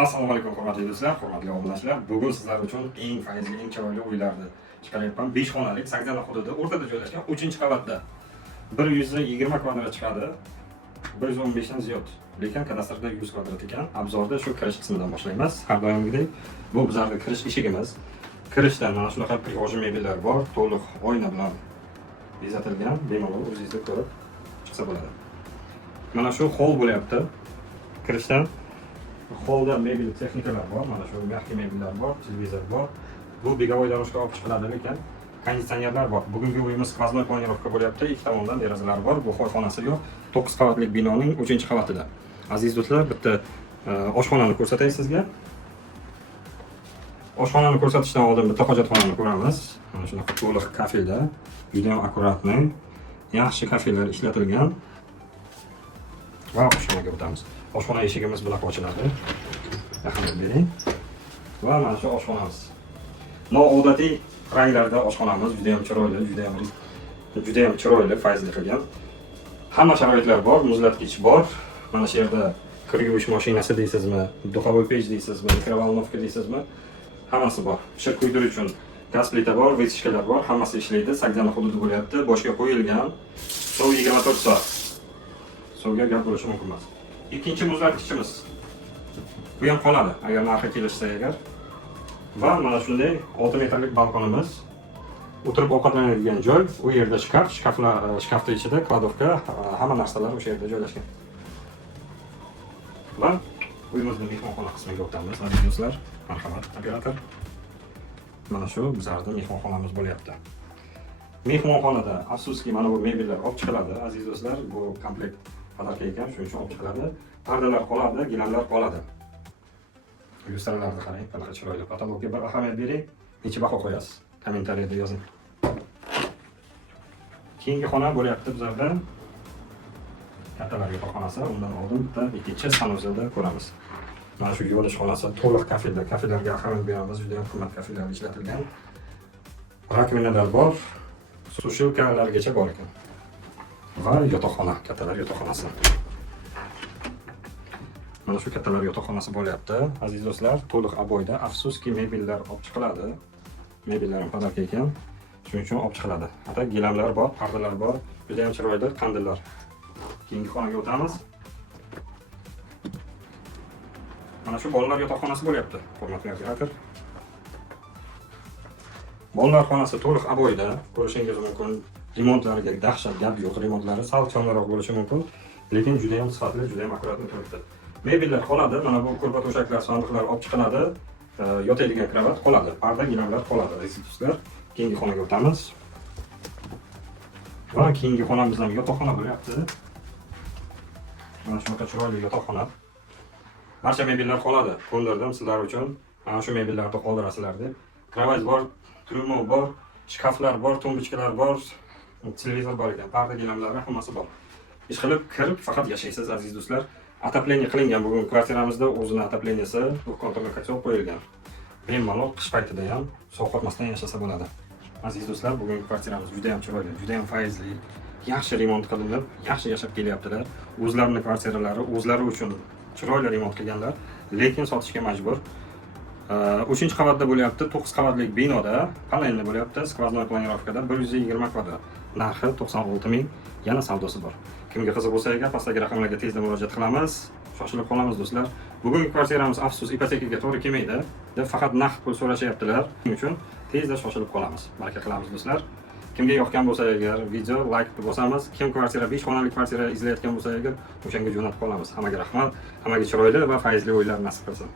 Assalomu alaykum hurmatli do'stlar, hurmatli obunachilar. Bugun sizlar uchun eng foizli, eng chiroyli uylarni chiqaryapman. 5 xonalik, Sagzana hududi o'rtada joylashgan 3-qavatda 120 kvadrat chiqadi. 115 dan ziyod. Lekin kadastrda 100 kvadrat ekan. Obzorda shu kirish qismidan boshlaymiz. Har doimgidek bu bizning kirish eshigimiz. Kirishdan mana shunaqa prihoj mebellar bor, to'liq oyna bilan bezatilgan. Bemalol o'zingiz ko'rib chiqsa bo'ladi. Mana shu hol bo'lyapti. Kirishdan holda mebel texnikalar bor, mana shu mexli mebellar bor, televizor bor. Bu begovoy doroshka olib chiqiladi, lekin konditsionerlar bor. Bugungi uyimiz skvoznoy planirovka bo'lyapti, ikki tomondan derazalar bor. Bu xo'jxonasi yo'q. 9 qavatli binoning 3-qavatida. Aziz do'stlar, bitta oshxonani ko'rsatay sizga. Oshxonani ko'rsatishdan oldin bitta hojatxonani ko'ramiz. Mana shunaqa to'liq kafelda, juda ham akkuratniy, yaxshi kafellar ishlatilgan. Va oshxonaga o'tamiz. Oshxona eshigimiz bunaqa ochiladi. Yaqinlab bering. Va mana shu oshxonamiz. Noodatiy ranglarda oshxonamiz, juda ham chiroyli, juda ham chiroyli, foizli qilgan. Hamma sharoitlar bor, muzlatgich bor. Mana shu yerda kir yuvish mashinasi deysizmi, duxovoy pech deysizmi, mikrovolnovka deysizmi? Hammasi bor. Shir quydir uchun gaz plita bor, vechishkalar bor, hammasi ishlaydi. Sagzana hududi bo'lyapti, boshga qo'yilgan. Suv 24 soat. Suvga gap bo'lishi mumkin emas. Ikkinchi muzlatgichimiz. Bu ham qoladi, agar narxi kelishsa agar. Va mana shunday 6 metrlik balkonimiz. O'tirib ovqatlanadigan joy, u yerda shkaflar ichida kladovka, hamma narsalar o'sha yerda joylashgan. Va uyimizning mehmonxona qismiga o'tamiz, aziz do'stlar. Marhamat, operator. Mana shu bizning mehmonxonamiz bo'lyapti. Mehmonxonada afsuski mana bu mebellar olib chiqiladi, aziz do'stlar. Bu komplekt padarka ekan, shuning uchun olib chiqiladi. Pardalar qoladi, gilamlar qoladi. Lyustralarni qarang, qanaqa chiroyli. Patologga bir ahamiyat bering, necha baho qo'yasiz? Kommentariyada yozing. Keyingi xona bo'lyapti bizlarda. Kattalar yotoqxonasi, undan oldin bitta ikkinchi sanuzelda ko'ramiz. Mana shu yuvilish xonasi to'liq kafelda. Kafellarga ahamiyat beramiz, juda ham qimmat kafellar ishlatilgan. Rakovinalar bor, sushilkalargacha bor ekan. Va yotoqxona, kattalar yotoqxonasi. Mana shu kattalar yotoqxonasi bo'lyapti. Aziz do'stlar, to'liq aboyda. Afsuski mebellar olib chiqiladi. Mebellar ham padarka ekan. Shuning uchun olib chiqiladi. Hatto gilamlar bor, pardalar bor, juda ham chiroyli qandillar. Keyingi xonaga o'tamiz. Mana shu bolalar yotoqxonasi bo'lyapti. Hurmatli operator. Bolalar xonasi to'liq aboyda. Ko'rishingiz mumkin. Remontlariga dahshat gap yo'q. Remontlari sal kamroq bo'lishi mumkin, lekin juda ham sifatli, juda ham akkuratli turibdi. Mebellar qoladi. Mana bu ko'rpa to'shaklar, sandiqlar olib chiqiladi. Yotadigan kravat qoladi. Parda, gilamlar qoladi, aziz do'stlar. Keyingi xonaga o'tamiz. Va keyingi xonamiz ham yotoqxona bo'lyapti. Mana shunaqa chiroyli yotoqxona. Barcha mebellar qoladi. Qo'ldirdim sizlar uchun. Mana shu mebellarni qoldirasizlar deb. Kravat bor, trumov bor, shkaflar bor, tumbichkalar bor, televizor bor ekan. Parda, gilamlari hammasi bor. Ishqilib kirib faqat yashaysiz, aziz do'stlar. Atapleniya qilingan bugun kvartiramizda o'zini atapleniyasi, kontrolli kotel qo'yilgan. Bemalol qish paytida ham sovqotmasdan yashasa bo'ladi. Aziz do'stlar, bugungi kvartiramiz juda ham chiroyli, juda ham foizli, yaxshi remont qilinib, yaxshi yashab kelyaptilar. O'zlarining kvartiralari o'zlari uchun chiroyli remont qilganlar, lekin sotishga majbur. 3-qavatda bo'lyapti, 9 qavatlik binoda, panelli bo'lyapti, skvoznoy planirovkada 120 kvadrat. Narxi 96 ming, yana savdosi bor. Kimga qiziq bo'lsa agar pastdagi raqamlarga tezda murojaat qilamiz. Shoshilib qolamiz do'stlar. Bugungi kvartiramiz afsus ipotekaga to'g'ri kelmaydi. Faqat naqd pul so'rashyaptilar. Shuning uchun tezda shoshilib qolamiz. Baraka qilamiz do'stlar. Kimga yoqgan bo'lsa agar video like bosamiz, kim kvartira 5 xonalik kvartira izlayotgan bo'lsa agar o'shanga jo'natib qolamiz. Hammaga rahmat, hammaga chiroyli va foizli o'yinlar nasib qilsin.